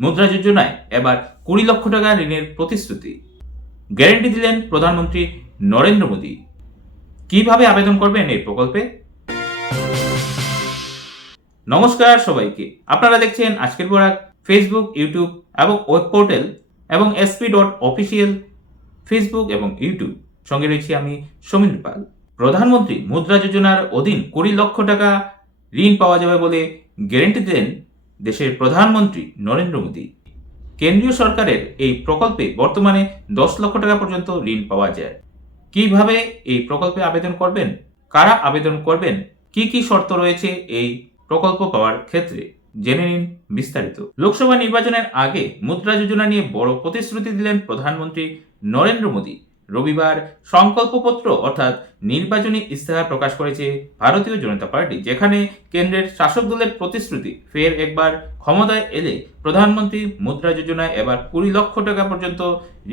মুদ্রা যোজনায় এবার 20 লক্ষ টাকা ঋণের প্রতিশ্রুতি গ্যারান্টি দিলেন প্রধানমন্ত্রী নরেন্দ্র মোদী। কিভাবে আবেদন করবেন এই প্রকল্পে? নমস্কার সবাইকে, আপনারা দেখছেন আজকের বরাক ফেসবুক, ইউটিউব এবং ওয়েব পোর্টাল এবং sp.official ফেসবুক এবং ইউটিউব। সঙ্গে রয়েছি আমি সমীর পাল। প্রধানমন্ত্রী মুদ্রা যোজনার অধীন 20 লক্ষ টাকা ঋণ পাওয়া যাবে বলে গ্যারান্টি দিলেন দেশের প্রধানমন্ত্রী নরেন্দ্র মোদী। কেন্দ্রীয় সরকারের এই প্রকল্পে বর্তমানে 10 লক্ষ টাকা পর্যন্ত ঋণ পাওয়া যায়। কিভাবে এই প্রকল্পে আবেদন করবেন, কারা আবেদন করবেন, কি কি শর্ত রয়েছে এই প্রকল্প পাওয়ার ক্ষেত্রে, জেনে নিন বিস্তারিত। লোকসভা নির্বাচনের আগে মুদ্রা যোজনা নিয়ে বড় প্রতিশ্রুতি দিলেন প্রধানমন্ত্রী নরেন্দ্র মোদী। রবিবার সংকল্পপত্র অর্থাৎ নির্বাচনী ইস্তেহার প্রকাশ করেছে ভারতীয় জনতা পার্টি, যেখানে কেন্দ্রের শাসক দলের প্রতিশ্রুতি ফের একবার ক্ষমতায় এলে প্রধানমন্ত্রী মুদ্রা যোজনায় এবার 20 লক্ষ টাকা পর্যন্ত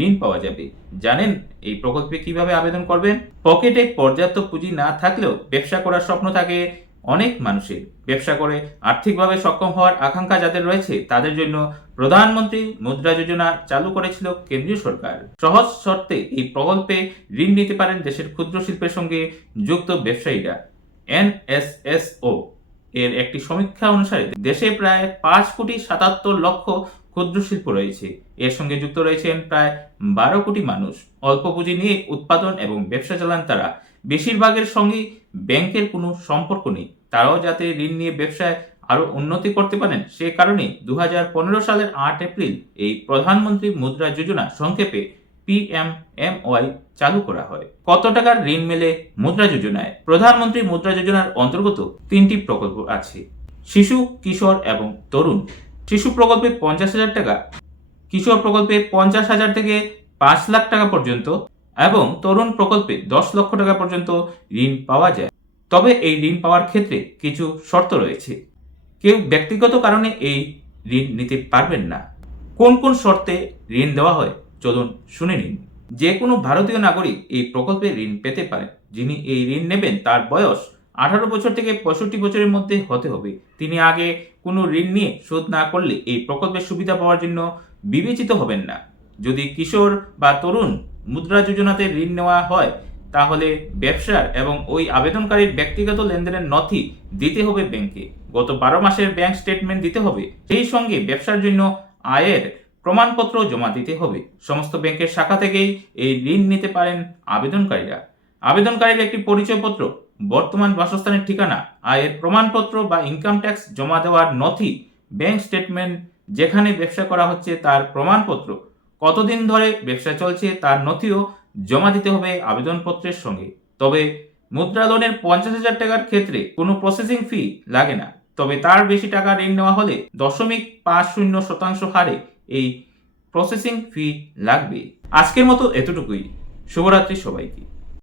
ঋণ পাওয়া যাবে। জানেন এই প্রকল্পে কিভাবে আবেদন করবেন? পকেটে পর্যাপ্ত পুঁজি না থাকলেও ব্যবসা করার স্বপ্ন থাকে অনেক মানুষের। ব্যবসা করে আর্থিকভাবে সক্ষম হওয়ার আকাঙ্ক্ষা যাদের রয়েছে তাদের জন্য প্রধানমন্ত্রী মুদ্রা যোজনা চালু করেছিল কেন্দ্রীয় সরকার। সহজ শর্তে এই প্রকল্পে ঋণ নিতে পারেন দেশের ক্ষুদ্র শিল্পের সঙ্গে যুক্ত ব্যবসায়ীরা। NSSO এর একটি সমীক্ষা অনুসারে দেশে প্রায় 5,77,00,000 ক্ষুদ্র শিল্প রয়েছে। এর সঙ্গে যুক্ত রয়েছেন প্রায় 12 কোটি মানুষ। অল্প পুঁজি নিয়ে উৎপাদন এবং ব্যবসা চালান তারা। বেশিরভাগের সঙ্গে ব্যাংকের কোনো সম্পর্ক নেই। তারাও যাতে ঋণ নিয়ে ব্যবসায় আরো উন্নতি করতে পারেন সে কারণে 2015 সালের 8 এপ্রিল এই প্রধানমন্ত্রী মুদ্রা যোজনা, সংক্ষেপে PMMY চালু করা হয়। কত টাকার ঋণ মেলে মুদ্রা যোজনায়? প্রধানমন্ত্রী মুদ্রা যোজনার অন্তর্গত 3টি প্রকল্প আছে: শিশু, কিশোর এবং তরুণ। শিশু প্রকল্পে 50,000 টাকা, কিশোর প্রকল্পে 50,000 থেকে 5 লাখ টাকা পর্যন্ত এবং তরুণ প্রকল্পে 10 লক্ষ টাকা পর্যন্ত ঋণ পাওয়া যায়। তবে এই ঋণ পাওয়ার ক্ষেত্রে কিছু শর্ত রয়েছে। কেউ ব্যক্তিগত কারণে এই ঋণ নিতে পারবেন না। কোন কোন শর্তে ঋণ দেওয়া হয় চলুন শুনে নিন। যে কোনো ভারতীয় নাগরিক এই প্রকল্পে ঋণ পেতে পারেন। যিনি এই ঋণ নেবেন তার বয়স 18 বছর থেকে 65 বছরের মধ্যে হতে হবে। তিনি আগে কোনো ঋণ নিয়ে শোধ না করলে এই প্রকল্পের সুবিধা পাওয়ার জন্য বিবেচিত হবেন না। যদি কিশোর বা তরুণ মুদ্রা যোজনাতে ঋণ নেওয়া হয় তাহলে ব্যবসার এবং ওই আবেদনকারীর ব্যক্তিগত লেনদেনের নথি দিতে হবে ব্যাংকে। গত 12 মাসের ব্যাংক স্টেটমেন্ট দিতে হবে। সেই সঙ্গে ব্যবসার জন্য আয়ের প্রমাণপত্র জমা দিতে হবে। সমস্ত ব্যাংকের শাখা থেকেই এই ঋণ নিতে পারেন আবেদনকারীরা। আবেদনকারীর একটি পরিচয়পত্র, বর্তমান বাসস্থানের ঠিকানা, আয়ের প্রমাণপত্র বা ইনকাম ট্যাক্স জমা দেওয়ার নথি, ব্যাংক স্টেটমেন্ট, যেখানে ব্যবসা করা হচ্ছে তার প্রমাণপত্র, কতদিন ধরে ব্যবসা চলছে তার নথিও জমা দিতে হবে আবেদনপত্রের সঙ্গে। তবে মুদ্রা লোনের 50,000 টাকার ক্ষেত্রে কোনো প্রসেসিং ফি লাগে না। তবে তার বেশি টাকা ঋণ নেওয়া হলে 0.50% হারে এই প্রসেসিং ফি লাগবে। আজকের মতো এতটুকুই। শুভরাত্রি সবাইকে।